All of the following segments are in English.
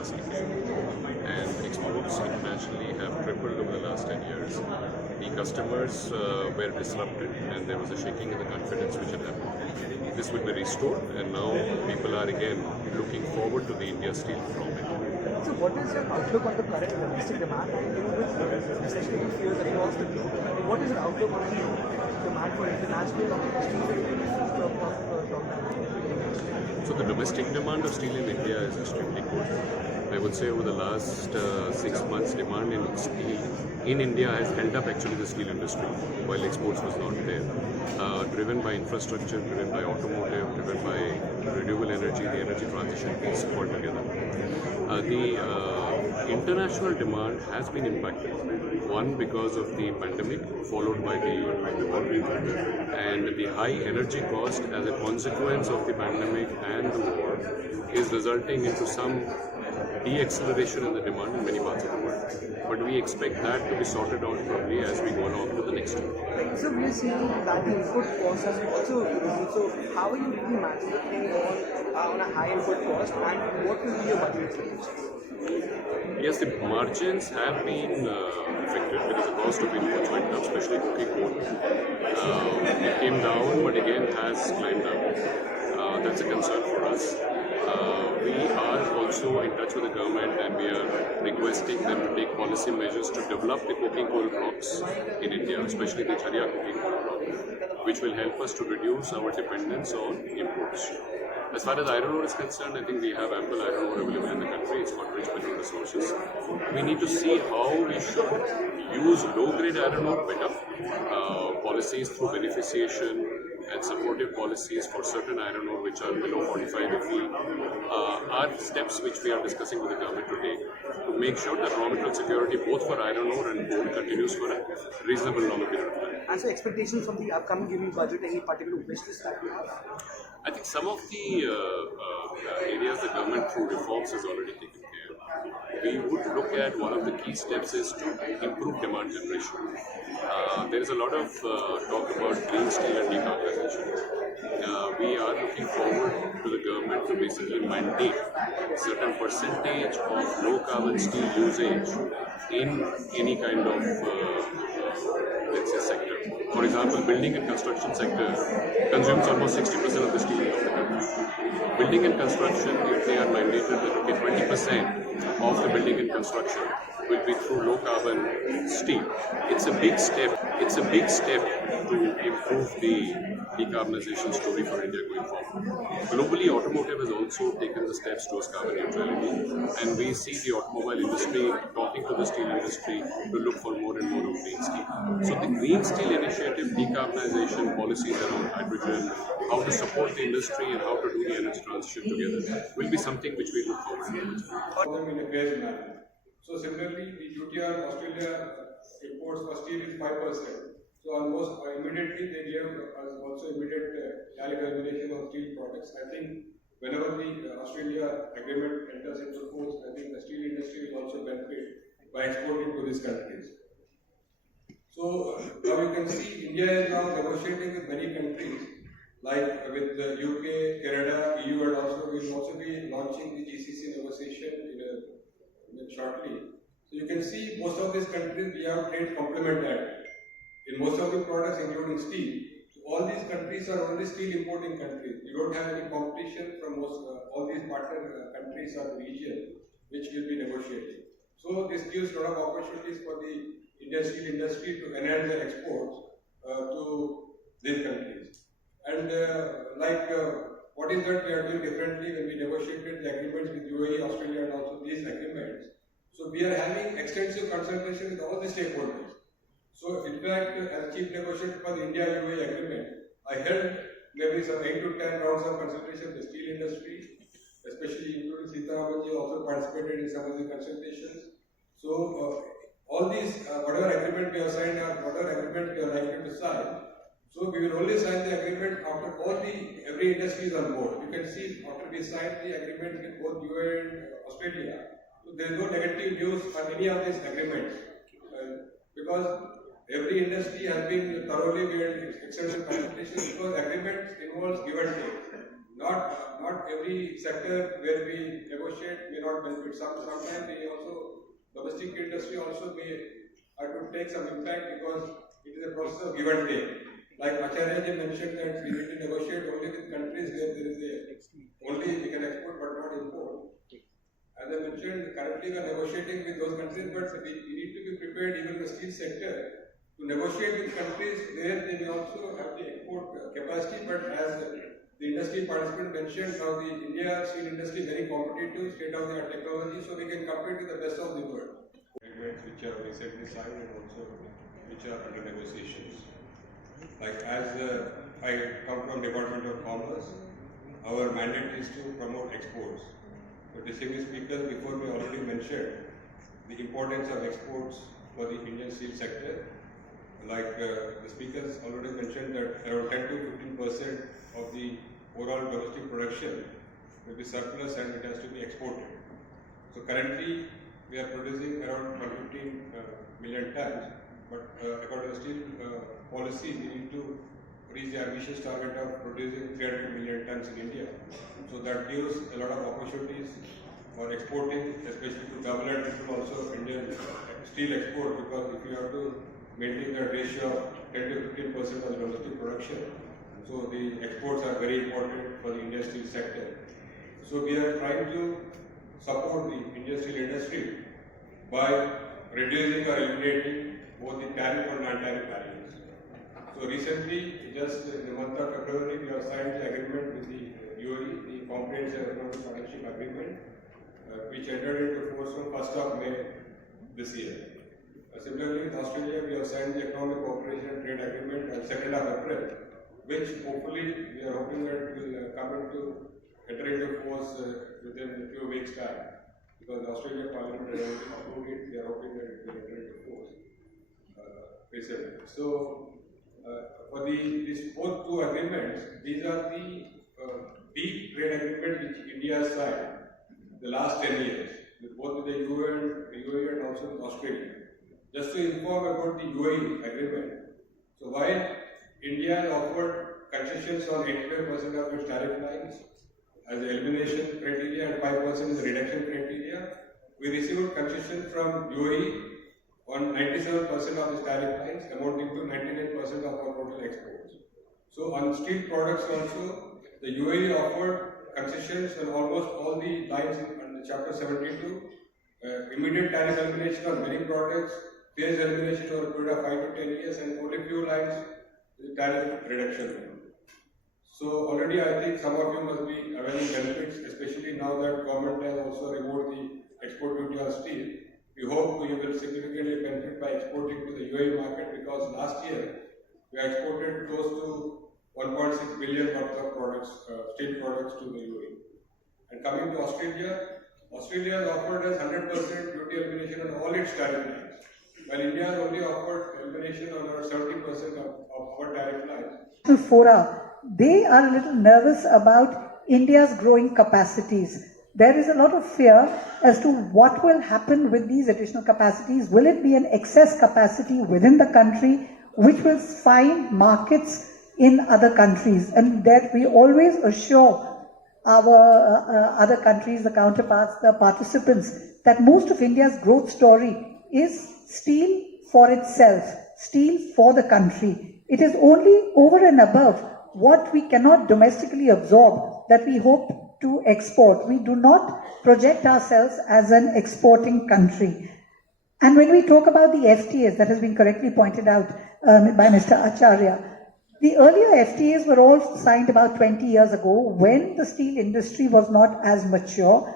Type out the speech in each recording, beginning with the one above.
last decade, and exports internationally have tripled over the last 10 years. The customers were disrupted and there was a shaking in the confidence which had happened. This will be restored, and now people are again looking forward to the India steel from India. So what is your outlook on the current domestic demand and with recessionary fears across the globe? What is your outlook on the demand for international So the domestic demand of steel in India is extremely good. I would say over the last 6 months, demand in steel in India has held up actually the steel industry while exports was not there. Driven by infrastructure, driven by automotive, driven by renewable energy, the energy transition piece altogether. The international demand has been impacted. One, because of the pandemic, followed by the war, and the high energy cost as a consequence of the pandemic and the war is resulting into some de-acceleration in the demand in many parts of the world. But we expect that to be sorted out probably as we go along to the next year. So we are seeing that the input cost has also risen. So how are you really managing on a high input cost, and what will be your budget expectations? Yes, the margins have been affected because the cost of inputs went up, especially coking coal. It came down, but again has climbed up. That's a concern for us. We are also in touch with the government, and we are requesting them to take policy measures to develop the coking coal blocks in India, especially the Acharya coking coal block, which will help us to reduce our dependence on imports. As far as iron ore is concerned, I think we have ample iron ore available in the country. It's got rich mineral resources. We need to see how we should use low-grade iron ore better. Policies through beneficiation and supportive policies for certain iron ore which are below 45 Fe are steps which we are discussing with the government today to make sure that raw material security both for iron ore and coal continues for a reasonable longer period of time. As for expectations from the upcoming union budget, any particular wish list that you have? I think some of the areas the government through reforms has already taken care. We would look at one of the key steps is to improve demand generation. There is a lot of talk about green steel and decarbonization. We are looking forward to the government to basically mandate certain percentage of low carbon steel usage in any kind of let's say sector. For example, building and construction sector consumes almost 60% of the steel of the country. Building and construction, if they are mandated that okay, 20% of the building and construction will be through low carbon steel. It's a big step. It's a big step to improve the decarbonization story for India going forward. Globally, automotive has also taken the steps towards carbon neutrality, and we see the automobile industry talking to the steel industry to look for more and more of green steel. So the green steel initiative, decarbonization policies around hydrogen, how to support the industry and how to do the energy transition together will be something which we look forward to. In a phased manner. So similarly, the duty on Australia imports for steel is 5%. So almost immediately they gave us also immediate tariff elimination on steel products. I think whenever the Australia agreement enters into force, I think the steel industry will also benefit by exporting to these countries. So now you can see India is now negotiating with many countries, like with the UK, Canada, EU, and also we will also be launching the GCC negotiation shortly. So you can see most of these countries we have trade complementarity in most of the products, including steel. So all these countries are only steel importing countries. We don't have any competition from most all these partner countries or region which will be negotiating. So this gives a lot of opportunities for the Indian steel industry to enhance their exports to these countries. And what is that we are doing differently when we negotiated the agreements with UAE, Australia, and also these agreements? So we are having extensive consultation with all the stakeholders. So in fact, as chief negotiator for the India-UAE agreement, I held maybe some 8 to 10 rounds of consultation with the steel industry, especially including Sitaramanji also participated in some of the consultations. So all these, whatever agreement we have signed or whatever agreement we are likely to sign, so we will only sign the agreement after every industry is on board. You can see after we signed the agreement with both UAE and Australia, so there is no negative news on any of these agreements because every industry has been thoroughly made extensive consultation because agreement involves give and take. Not every sector where we negotiate may not not benefit. Sometimes they also, domestic industry also may have to take some impact because it is a process of give and take. Like Acharya ji mentioned that we need to negotiate only with countries where there is only we can export but not import. As I mentioned, currently we are negotiating with those countries, but we need to be prepared even in the steel sector to negotiate with countries where they may also have the export capacity, but as the industry participant mentioned, now the India steel industry is very competitive, state-of-the-art technology, so we can compete with the best of the world. Agreements which are recently signed and also which are under negotiations. Like as I come from Department of Commerce, our mandate is to promote exports. So distinguished speakers before me already mentioned the importance of exports for the Indian steel sector. Like the speakers already mentioned that around 10 to 15% of the overall domestic production will be surplus and it has to be exported. So currently we are producing around 115 million tons, but according to the steel policy we need to reach the ambitious target of producing 300 million tons in India. So that gives a lot of opportunities for exporting, especially to double and triple also Indian steel export, because if you have to maintain that ratio of 10 to 15% of the domestic production, so the exports are very important for the Indian steel sector. So we are trying to support the Indian steel industry by reducing or eliminating both the tariff and non-tariff barriers. So recently, just in the month of February, we have signed the agreement with the UAE, the Comprehensive Economic Partnership Agreement, which entered into force from 1st of May this year. Similarly, in Australia, we have signed the Economic Cooperation and Trade Agreement on 2nd of April, which hopefully we are hoping that will enter into force within a few weeks' time. Because the Australian Parliament has already approved it, we are hoping that it will enter into force recently. So, for these both two agreements, these are the deep trade agreements which India has signed the last 10 years, with both the UAE and also with Australia. Just to inform about the UAE agreement, so while India has offered concessions on 85% of its tariff lines as the elimination criteria and 5% is the reduction criteria, we received concessions from UAE on 97% of its tariff lines, amounting to 99% of our total exports. So on steel products also, the UAE offered concessions on almost all the lines under Chapter 72, immediate tariff elimination on many products, phased elimination over a period of 5 to 10 years, and only few lines with tariff reduction. So already I think some of you must be availing benefits, especially now that government has also removed the export duty on steel. We hope we will significantly benefit by exporting to the UAE market, because last year we exported close to 1.6 billion worth of products, steel products to the UAE. And coming to Australia, Australia has offered us 100% duty elimination on all its tariff lines, while India has only offered elimination on around 70% of our tariff lines. Fora, they are a little nervous about India's growing capacities. There is a lot of fear as to what will happen with these additional capacities. Will it be an excess capacity within the country which will find markets in other countries? And that we always assure our other countries, the counterparts, the participants, that most of India's growth story is steel for itself, steel for the country. It is only over and above what we cannot domestically absorb that we hope to export. We do not project ourselves as an exporting country. And when we talk about the FTAs, that has been correctly pointed out by Mr. Acharya, the earlier FTAs were all signed about 20 years ago when the steel industry was not as mature.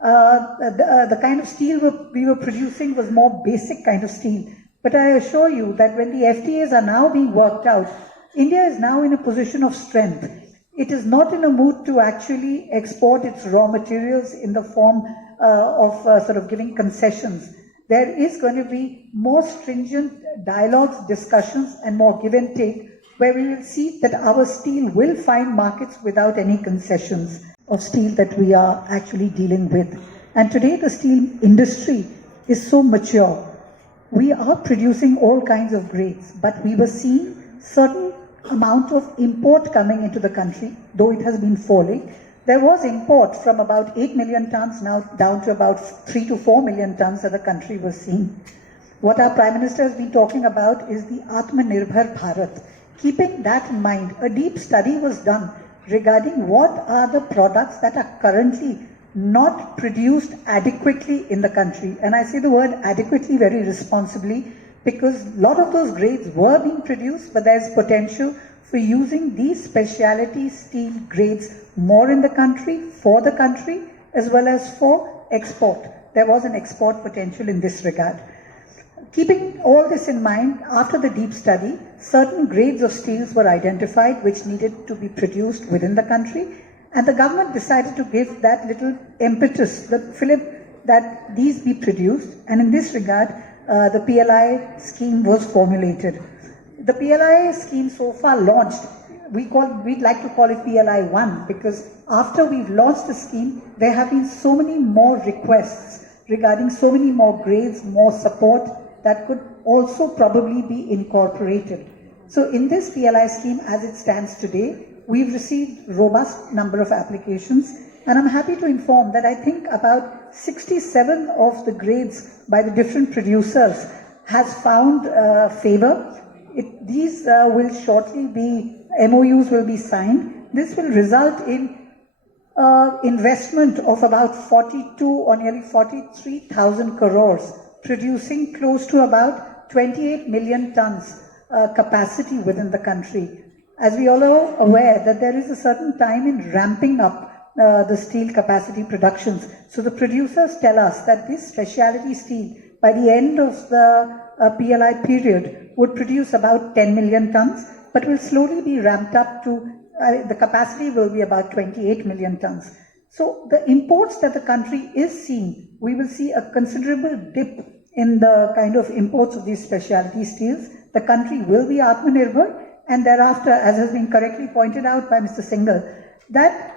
The kind of steel we were producing was more basic kind of steel. But I assure you that when the FTAs are now being worked out, India is now in a position of strength. It is not in a mood to actually export its raw materials in the form of sort of giving concessions. There is going to be more stringent dialogues, discussions, and more give and take, where we will see that our steel will find markets without any concessions of steel that we are actually dealing with. And today the steel industry is so mature. We are producing all kinds of grades, but we were seeing certain amount of import coming into the country, though it has been falling. there was import from about 8 million tons now down to about 3 to 4 million tons that the country was seeing. What our Prime Minister has been talking about is the Atmanirbhar Bharat. Keeping that in mind, a deep study was done regarding what are the products that are currently not produced adequately in the country. And I say the word adequately very responsibly because a lot of those grades were being produced, but there's potential for using these specialty steel grades more in the country, for the country, as well as for export. There was an export potential in this regard. Keeping all this in mind, after the deep study, certain grades of steels were identified which needed to be produced within the country, and the government decided to give that little impetus, the fillip, that these be produced, and in this regard, the PLI scheme was formulated. The PLI scheme so far launched, we'd like to call it PLI 1 because after we've launched the scheme, there have been so many more requests regarding so many more grades, more support that could also probably be incorporated. So in this PLI scheme as it stands today, we've received robust number of applications, and I'm happy to inform that I think about 67 of the grades by the different producers has found favor. These will shortly be, MOUs will be signed. This will result in investment of about 42 or nearly 43,000 crores, producing close to about 28 million tons capacity within the country. As we all are aware that there is a certain time in ramping up the steel capacity productions. So the producers tell us that this specialty steel by the end of the PLI period would produce about 10 million tons, but will slowly be ramped up to, the capacity will be about 28 million tons. So the imports that the country is seeing, we will see a considerable dip in the kind of imports of these specialty steels. The country will be Atmanirbhar, and thereafter, as has been correctly pointed out by Mr. Singhal, that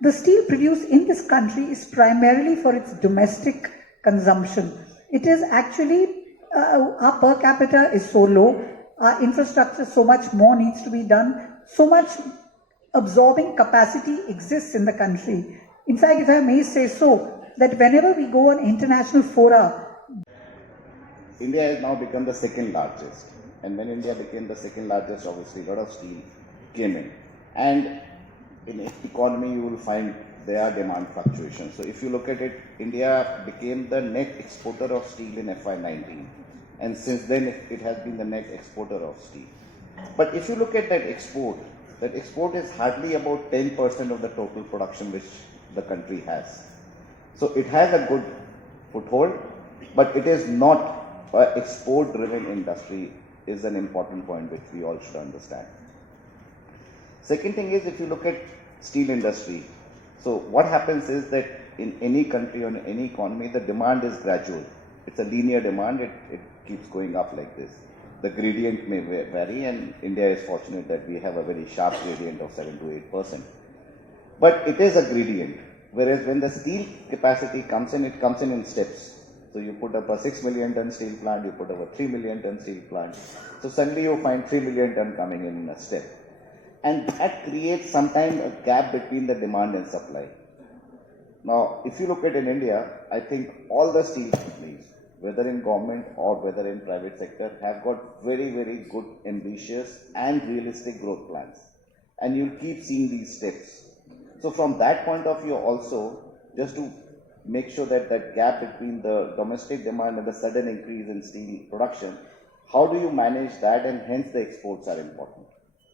the steel produced in this country is primarily for its domestic consumption. It is actually, our per capita is so low, our infrastructure so much more needs to be done, so much absorbing capacity exists in the country. In fact, if I may say so, that whenever we go on international fora, India has now become the second largest. And when India became the second largest, obviously a lot of steel came in. And in the economy, you will find there are demand fluctuations. So if you look at it, India became the net exporter of steel in FY19. And since then, it has been the net exporter of steel. But if you look at that export is hardly about 10% of the total production which the country has. So it has a good foothold, but it is not an export-driven industry is an important point which we all should understand. Second thing is, if you look at steel industry, so what happens is that in any country or in any economy, the demand is gradual. It's a linear demand, it keeps going up like this. The gradient may vary, and India is fortunate that we have a very sharp gradient of 7 to 8%. But it is a gradient, whereas when the steel capacity comes in, it comes in steps. So you put up a 6 million ton steel plant, you put up a 3 million ton steel plant. So suddenly you find 3 million ton coming in a step. And that creates sometimes a gap between the demand and supply. Now, if you look at in India, I think all the steel companies, whether in government or whether in private sector, have got very, very good, ambitious and realistic growth plans. And you'll keep seeing these steps. So from that point of view also, just to make sure that that gap between the domestic demand and the sudden increase in steel production, how do you manage that, and hence the exports are important.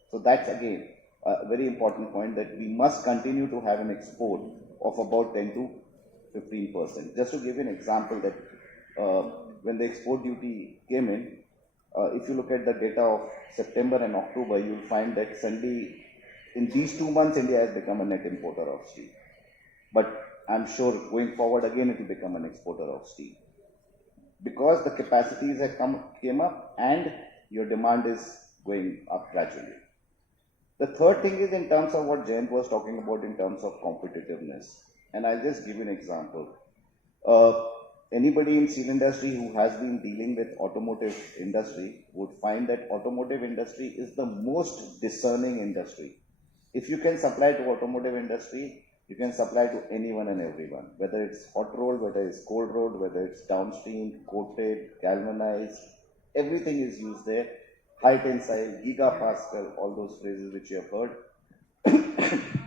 So that's again a very important point, that we must continue to have an export of about 10 to 15%. Just to give you an example, that when the export duty came in, if you look at the data of September and October, you'll find that suddenly in these 2 months, India has become a net importer of steel. But I'm sure going forward again it will become an exporter of steel, because the capacities have came up and your demand is going up gradually. The third thing is in terms of what Jayant was talking about in terms of competitiveness, and I'll just give you an example. Anybody in steel industry who has been dealing with automotive industry would find that automotive industry is the most discerning industry. If you can supply to automotive industry, you can supply to anyone and everyone, whether it's hot rolled, whether it's cold rolled, whether it's downstream, coated, galvanized, everything is used there. High tensile, gigapascal, all those phrases which you have heard.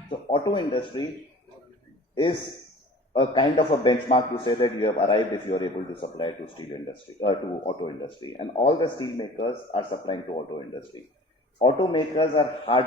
So auto industry is a kind of a benchmark to say that you have arrived if you are able to supply to steel industry, to auto industry. And all the steel makers are supplying to auto industry. Automakers are hard